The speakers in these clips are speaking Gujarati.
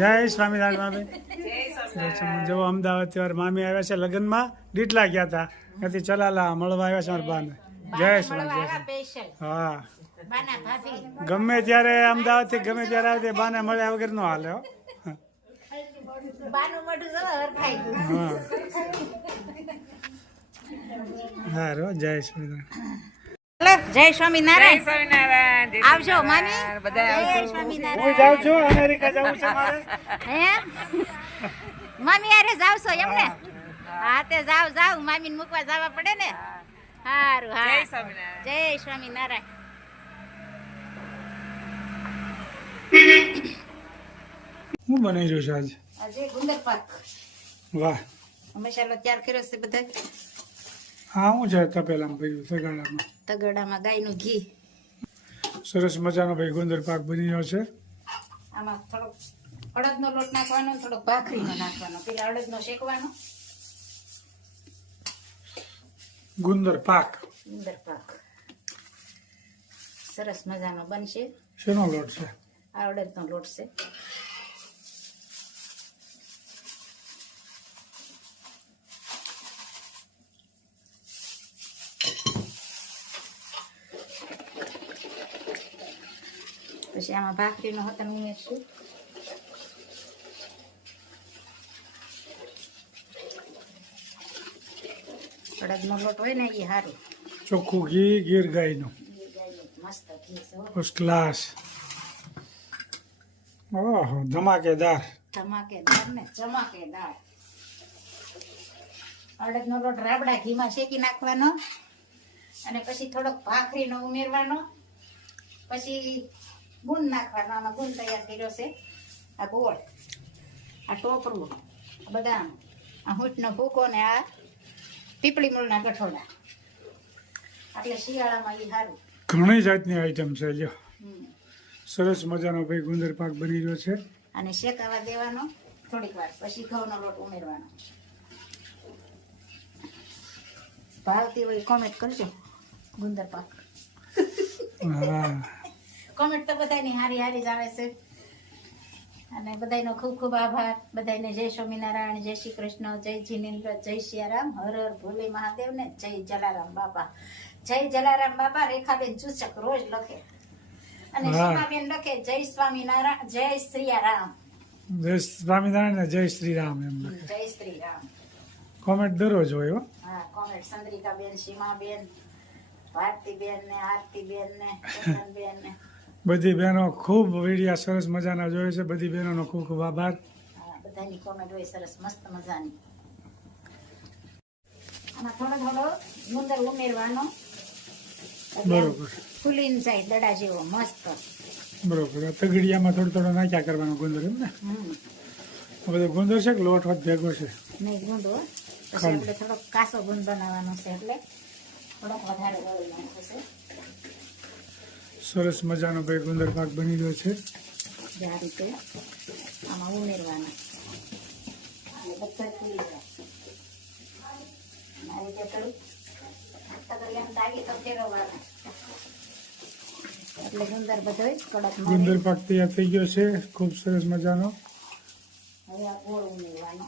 જય સ્વામિનારાયણ મામી. જો અમદાવાદ થી મામી આવ્યા છે લગ્નમાં, ડીટલા ગયા હતા ત્યાંથી ચલાલા મળવા આવ્યા છે મારા બાને. જય સ્વામિનારાયણ. હા, ગમે ત્યારે અમદાવાદ થી ગમે ત્યારે આવે બાને મળ્યા વગર નો હાલે હો. હા રો જય સ્વામિનારાયણ. જય સ્વામિનારાયણ. આવજો મામી. જય સ્વામિનારાયણ. હું જાઉં છું, અમેરિકા જાઉં છું મારે. હે મામી આરે જાવશો એમ ને? હા તે જાવ મામીને મૂકવા જવા પડે ને. સારું. હા જય સ્વામિનારાયણ. જય સ્વામિનારાયણ. હું બનાવી રહ્યો છું આજે? આજે ગુંદર પાક. વાહ. હંમેશા તૈયાર કર્યો છે બધા. હા, હું છે તપેલામાં ભર્યું તગાડામાં. તગડામાં ગાયનું ઘી. સરસ મજાનો ભાઈ ગુંદર પાક બની રહ્યો છે. આમાં થોડોક અડદનો લોટ નાખવાનો, થોડોક ભાખરીનો નાખવાનો. પેલા અડદનો શેકવાનો. ગુંદર પાક. ગુંદર પાક સરસ મજાનો બનશે. શેનો લોટ છે? આ અડદનો લોટ છે. પછી આમાં ભાખરીનો હતન ઉમેરશું. અડદનો લોટ હોય ને એ સારું. ચોખ્ખું ઘી, ગીર ગાયનું મસ્ત ઘી છે. First class. ઓહો, ધમાકેદાર. ધમાકેદાર ને ચમકેદાર. અડદનો લોટ રાબડા ઘીમાં શેકી નાખવાનો અને પછી થોડોક ભાખરીનો ઉમેરવાનો. પછી ગુંદ નાખવાનો. આમાં ગુંદ તૈયાર કર્યો છે. આ ગોળ, આ ટોપરું, આ બદામ, આ હૂંટનો ભૂકો ને આ પીપળી મૂળના ગઠોડા. એટલે શિયાળામાં એ સારું. ઘણી જાતની આઈટમ છે. લ્યો, સરસ મજાનો ભાઈ ગુંદર પાક બની રહ્યો છે. અને શેકાવા દેવાનો થોડીક વાર, પછી ઘઉંનો લોટ ઉમેરવાનો. ભાવતી હોય કોમેન્ટ કરજો. ગુંદર પાક હા, કોમેન્ટ તો બધાની હારી જ આવે છે. અને બધાનો ખૂબ ખૂબ આભાર. બધાને જય સ્વામિનારાયણ, જય શ્રી કૃષ્ણ, જય જીનેન્દ્ર, જય સિયારામ, હર હર ભોલે મહાદેવ ને જય જલારામ બાપા. જય જલારામ બાપા. રેખાબેન ચૂચક રોજ લખે અને સીમાબેન લખે જય સ્વામિનારાયણ, જય શ્રીયારામ. જય સ્વામિનારાયણ ને જય શ્રી રામ એમ લખે. જય શ્રી રામ. કોમેન્ટ દરરોજ હોય હો. હા, કોમેન્ટ ચંદ્રિકાબેન, સીમાબેન, ભારતીબેન ને આરતીબેન ને ચંદનબેન ને બધી બહેનો ખૂબ વિડિયા સરસ મજાના જોયે છે. બધી બહેનોનો ખૂબ ખૂબ આભાર. બધાની કોમેન્ટ હોય સરસ મસ્ત મજાની. આમાં થોડો ગુંદર ઉમેરવાનો. બરોબર. ફૂલીને જાય દડા જેવો મસ્ત. બરોબર. તગડિયામાં થોડો નાખ્યા કરવાનો ગુંદર એમ ને? બધો ગુંદર છે કે લોટ વટ ભેગો છે? નહીં, ગુંદો. પછી આપણે થોડોક કાસો ગુંદ બનાવવાનો છે એટલે થોડોક વધારે ગળી નાખવો છે. સરસ મજાનો ભાઈ ગુંદર પાક બની રહ્યો છે. આ રીતે આમાં ઉમેરવાના અને બધા ફૂલી જાય. આ રીતે થોડુંક તગડિયામાં દાગી તો ફેરવવાના એટલે ગુંદર બધોય કડક ગુંદર પાક તૈયાર થઈ ગયો છે. ખૂબ સરસ મજાનો. હવે આ ગોળ ઉમેરવાનો.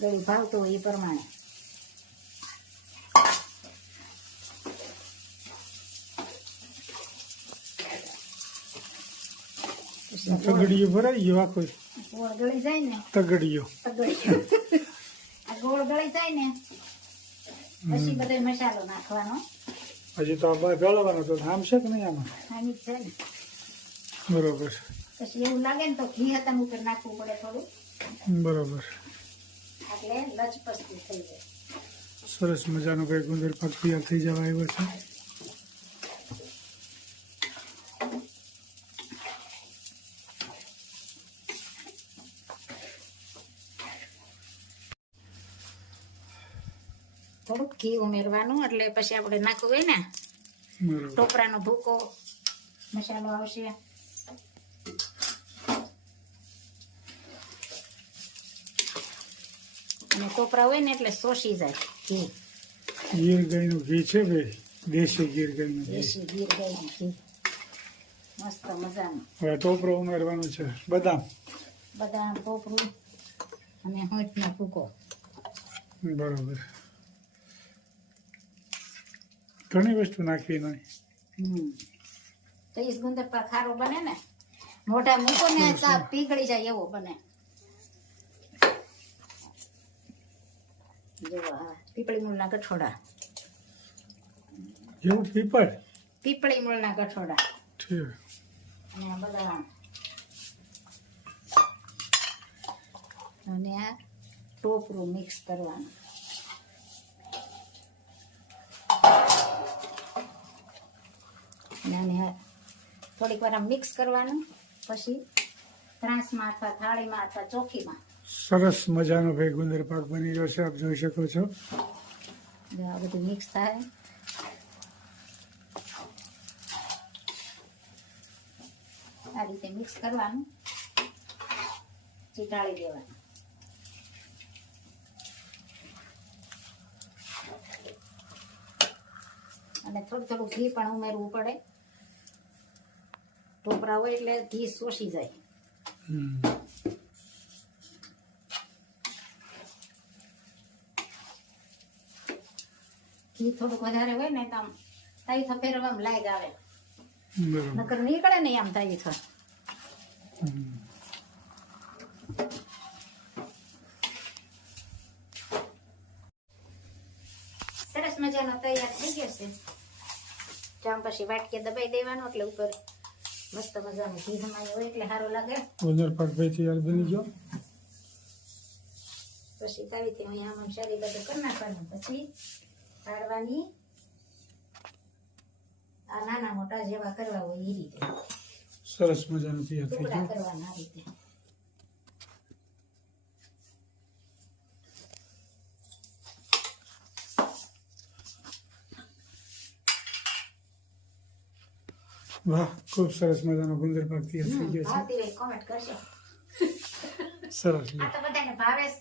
ગળી ભાવતો હોય એ પ્રમાણે. તગડીયો ભરાઈ ગયો આખો. ગોળ ગળી જાય ને તગડીયો. આ ગોળ ગળી જાય ને પછી બધો મસાલો નાખવાનો. હજી તો આ ભેળવવાનો તો આમ છે કે નહીં આમાં? આની જ છે ને. બરોબર. પછી એવું લાગે ને તો ઘી હતમ ઉપર નાખવું પડે થોડું. બરોબર. એટલે લચપસતું થઈ જાય. સરસ મજાનો ભાઈ ગુંદર પાક તૈયાર થઈ જવા આવ્યો છે. થોડુંક ઘી ઉમેરવાનું એટલે પછી આપણે નાખવું હોય ને ટોપરાનો ભૂકો મસાલો આવશે. અને ટોપરા હોય ને એટલે શોષી જાય ઘી. ગીર ગાયનું ઘી છે ભાઈ, દેશી ગીર ગાયનું ઘી. દેશી ગીર ગાયનું ઘી મસ્ત મજાનું હવે ટોપરો ઉમેરવાનું છે, બદામ. બદામ ટોપરું અને હોંઠનો ભૂકો. બરોબર. ઘણી વસ્તુ નાખવી નહીં. તો ઈ ગુંદર પર ખારો બને ને, મોઢા મૂકો ને ચા પીગળી જાય એવો બને. જો આ પીપળી મૂળના કઠોડા, એવું પીપળ. પીપળી મૂળના કઠોડા ઠીક. અને આ બદામ અને આ ટોપરું મિક્સ કરવાનું. અને આ થોડીક વાર મિક્સ કરવાનું, પછી ત્રાસમાં અથવા થાળીમાં અથવા ચોકીમાં. સરસ મજાનો ભાઈ ગુંદર પાક બની રહ્યો છે, આપ જોઈ શકો છો. જો આ બધું મિક્સ થાય, આ રીતે મિક્સ કરવાનું, ચીટાળી દેવાનું. અને થોડું થોડું ઘી પણ ઉમેરવું પડે, ટોપરા હોય એટલે ઘી શોષી જાય. ઘી થોડુંક વધારે હોય ને તો આમ તાઈ ફેરવામાં લાગ આવે, નકર નીકળે ને આમ તાઈ થ. સરસ મજાનો તૈયાર થઈ ગયો છે. જામ પછી વાટકે દબાઈ દેવાનો એટલે ઉપર મસ્ત મજાનું ઘી હમાયું હોય એટલે સારું લાગે. ગુંદર પાક ભાઈ તૈયાર બની ગયો. પછી તાવીથી હું આમ શરી બધું કરી નાખવાનું, પછી કાઢવાની. આ નાના મોટા જેવા કરવા હોય એ રીતે સરસ મજાનું તૈયાર થઈ ટુકડા ગયું. કરવાના આ રીતે. વાહ, ખૂબ સરસ મજાનો ગુંદર પાક તૈયાર થઈ ગયો છે. ભાવતી હોય કોમેન્ટ કરજો. સરસ. આ તો બધાને ભાવે છે.